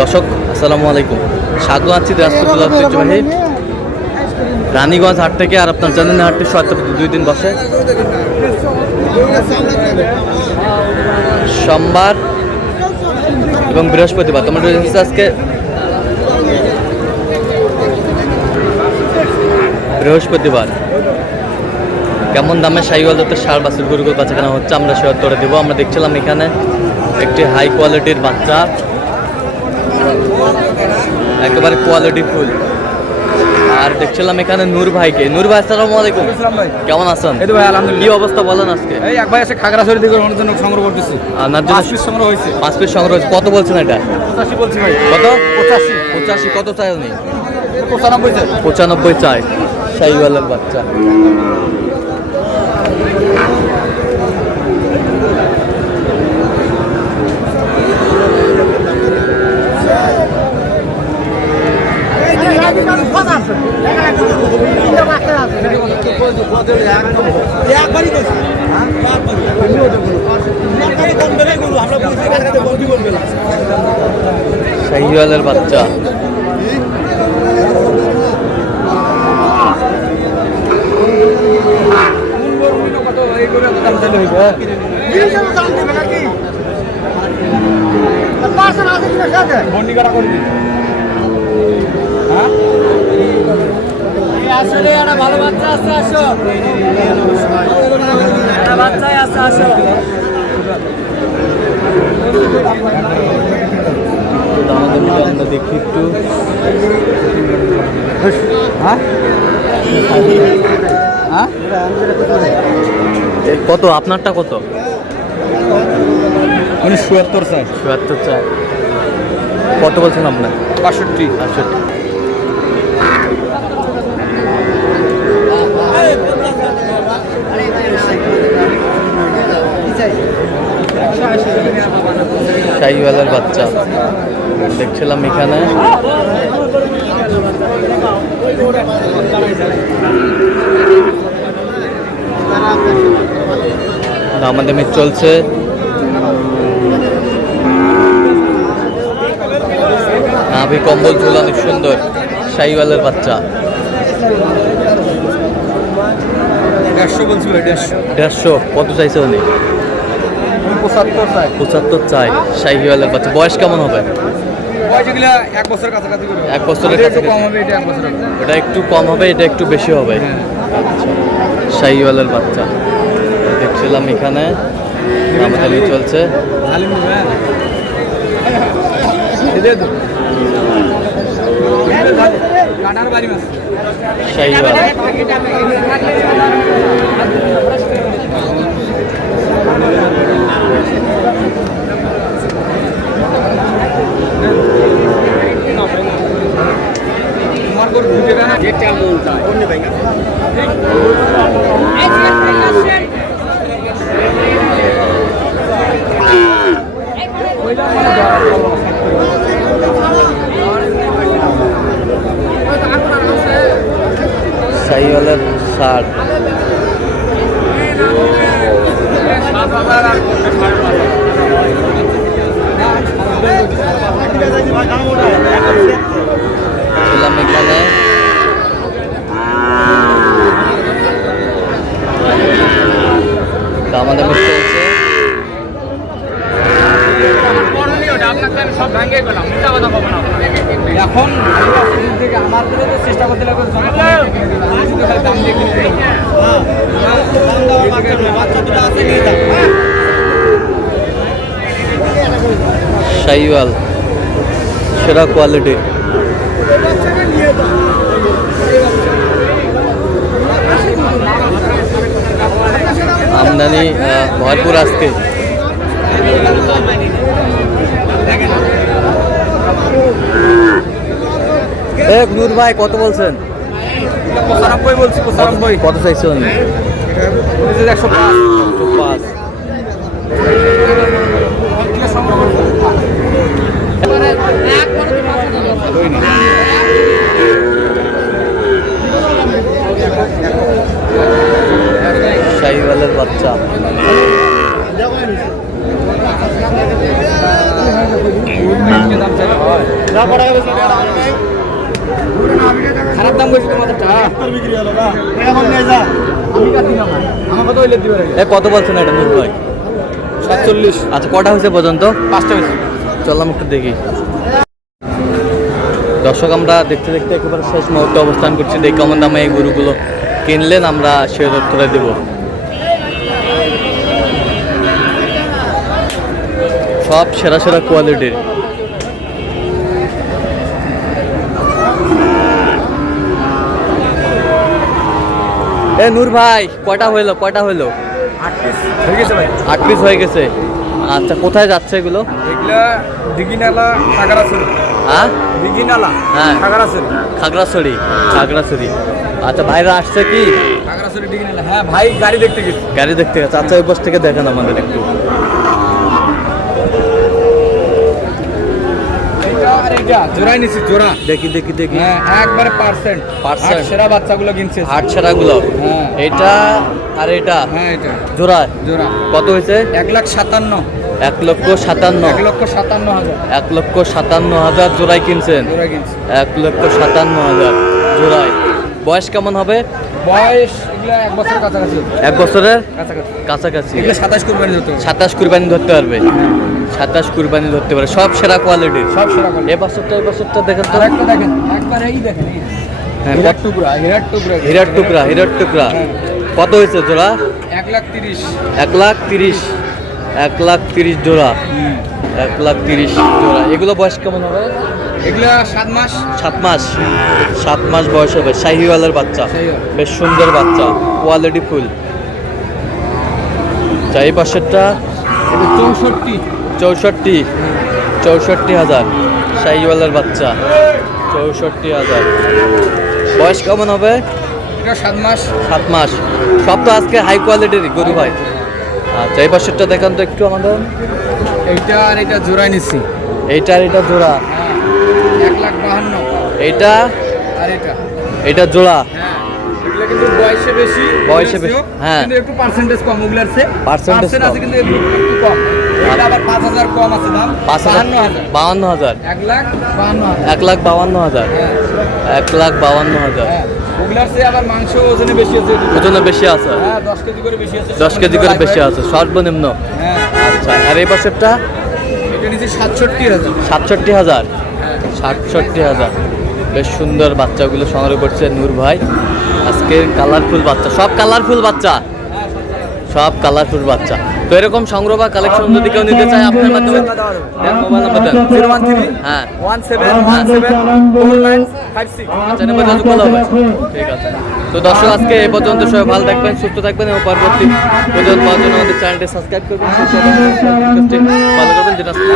দর্শক আসসালামু আলাইকুম, স্বাগত আছি দিনাজপুর জেলার ঐতিহ্যবাহী রানীগঞ্জ হাট থেকে। আর আপনার জানেন হাটটি সপ্তাহে 2 দিন বসে, সোমবার এবং বৃহস্পতিবার। তোমার আজকে বৃহস্পতিবার। কেমন দামে শাহিওয়াল জাতের ষাঁড় বাছুর গরুগুলো বাচ্চা কেনা হচ্ছে আমরা সে উত্তরে দেবো। আমরা দেখছিলাম এখানে একটি হাই কোয়ালিটির বাচ্চা, একেবারে কোয়ালিটি ফুল। আর দেখছিলাম এখানে নূর ভাইকে। নূর ভাই আসসালামু আলাইকুম, কেমন আছেন? এই তো ভাই আলহামদুলিল্লাহ। কি অবস্থা বলেন আজকে? এই এক ভাই এসে খাগড়াছড়ি থেকে ওনার জন্য সংগ্রহ করতেছি। আপনার জন্য 5 পিস সংগ্রহ হয়েছে। 5 পিস সংগ্রহ হয়েছে। কত বলছেন এটা? 85 বলছি ভাই। কত? 85। 85 কত চাই উনি? 95 চাই। 95 চাই। শাহিওয়ালের বাচ্চা। শাহিওয়ালের বাচ্চা। ভালো বাচ্চা আছে, আসো বাচ্চাই আছে, আসো। আমাদের আমরা দেখি একটু। কত আপনারটা কত? 77 চাই। ৭৭ চাই। কত বলছেন আপনার? 65। ৬৫। শাহিওয়ালের বাচ্চা দেখছিলাম এখানে। দামাদামি চলছে। নাভি কম্বল ঝুলা অনেক সুন্দর। শাহিওয়ালের বাচ্চা 150 বলছি ভাই। 150 কত চাইছে উনি? 75 চাই। 75 চাই। শাহিওয়ালের বাচ্চা বয়স কেমন হবে? বয়স এগুলা 1 বছরের কাছাকাছি করে। 1 বছরের একটু কাছাকাছি। কম হবে, এটা 1 বছর। এটা একটু কম হবে, এটা একটু বেশি হবে। শাহিওয়ালের বাচ্চা দেখছিলাম এখানে। দামাদামি চলছে। শাহিওয়াল শাহিওয়ালের ষাঁড়। ছিলাম এখানে। দামাদামি চলছে। এখন আমাদের তো চেষ্টা করতে লাগবে দাম দিয়ে কিনতে। শাহিওয়াল সেরা কোয়ালিটি। আমদানি ভরপুর আজকে। নূর ভাই কত বলছেন? 95 বলছি। 95 কত চাইছেন? 105। 105। শাহিওয়ালের বাচ্চা। কমে দাম চাইলে হয়। খারাপ দাম বলছি তোমাদেরটা আমি কার দিলাম না আমার কত হইলে দিবে এ কত বলছেন এটা নূর ভাই? 47। আচ্ছা কটা হয়েছে পর্যন্ত? 5টা হয়েছে। চললাম একটু দেখি। দর্শক আমরা দেখতে দেখতে একেবারে শেষ মুহূর্তে অবস্থান করছি। দেখি কেমন দামে এই গরুগুলো কিনলেন, আমরা সে তথ্যটা দেব। সব সেরা সেরা কোয়ালিটির। এ নূর ভাই কয়টা হইলো? 8 পিস হয়ে গেছে ভাই। 8 পিস হয়ে গেছে। আচ্ছা কোথায় যাচ্ছে এগুলো? এগুলা দিঘিনালা খাগড়াছড়ি। হ্যাঁ দিঘিনালা হ্যাঁ খাগড়াছড়ি। খাগড়াছড়ি। আচ্ছা ভাইরা আসছে কি? খাগড়াছড়ি দিঘিনালা। হ্যাঁ ভাই গাড়ি দেখতে গেছি। গাড়ি দেখতে গেছে। আচ্ছা ওই পাশ থেকে দেখেন আমাদের একটু। এইটা আর এইটা জোড়াই নিছি জোড়া। দেখি হ্যাঁ একবারে পার্সেন্ট সেরা বাচ্চাগুলো কিনছে। হাট ছাড়াগুলো হ্যাঁ এটা আর এটা হ্যাঁ এটা জোড়া জোড়া কত হয়েছে? 1,57,000। 1,57,000 1,57,000 জোড়াই কিনছেন। জোড়া কিনছি। 1,57,000 জোড়াই। বয়স কেমন হবে? বয়স এগুলা 1 বছর কাছাকাছি। 1 বছরের কাছাকাছি। কাছাকাছি। এগুলা 27 কুরবানি দিতে হবে। 27 কুরবানি ধরতে পারবে। 27 কুরবানি ধরতে পারে। সব সেরা কোয়ালিটির। সব সেরা কোয়ালিটি। এই বছরটা দেখেন তো। আরেকটা দেখেন একবার এই দেখেন এই হ্যাঁ, হীরার টুকরা হীরার টুকরা হ্যাঁ। কত হয়েছে জোড়া? 1,30,000। 1,30,000 1,30,000 জোড়া। 1,30,000 জোড়া। এগুলো বয়স কেমন হবে? এগুলা 7 মাস। 7 মাস বয়স হবে। শাহিওয়ালের বাচ্চা, শাহিওয়াল। বেশ সুন্দর বাচ্চা, কোয়ালিটি ফুল। এই পাশেরটা এটা 64। 64,000 শাহিওয়ালের বাচ্চা, 64,000। বয়স কেমন হবে? এটা 7 মাস। 7 মাস। সব তো আজকে হাই কোয়ালিটির গরু ভাই। আচ্ছা এই পাশেরটা দেখান তো একটু আমাদের। এইটা আর এটা জোড়াই নিছি। এইটা আর এটা জোড়া। হ্যাঁ 1,52,000। এইটা আর এটা জোড়া। হ্যাঁ এগুলা কিন্তু বয়সে বেশি। হ্যাঁ কিন্তু একটু পার্সেন্টেজ কম ওগুলার চেয়ে। Percentage পার্সেন্ট আছে কম। কিন্তু একটু কম। এটা আবার 5,000 কম আছে দাম। 52,000। 52,000 1,52,000। 1,52,000 হ্যাঁ 1,52,000 হ্যাঁ ওগুলার চেয়ে আবার মাংস ওজনে বেশি আছে। ওজনে বেশি আছে। হ্যাঁ 10 কেজি করে বেশি আছে। 10 কেজি করে বেশি আছে সর্বনিম্ন। হ্যাঁ আচ্ছা আর এই বছরটা এটা নিচে 67,000। 67,000 67,000। বেশ সুন্দর বাচ্চাগুলো সংগ্রহ করছে নূর ভাই আজকে। কালারফুল বাচ্চা, সব কালারফুল বাচ্চা, সব কালারফুল বাচ্চা। তো এরকম সংগ্রহ বা কালেকশন যদি কেউ নিতে চায় আপনার মাধ্যমে মোবাইল নাম্বার দেন। 013 হ্যাঁ 17174956। আচ্ছা নাম্বার যোগাযোগ করলে হবে। ঠিক আছে। তো দর্শক আজকে এই পর্যন্ত সবাই ভালো থাকবেন, সুস্থ থাকবেন এবং পরবর্তী প্রতিদিন পাওয়ার জন্য আমাদের চ্যানেলটি সাবস্ক্রাইব করবেন। ভালো করবেন দিনাজপুর।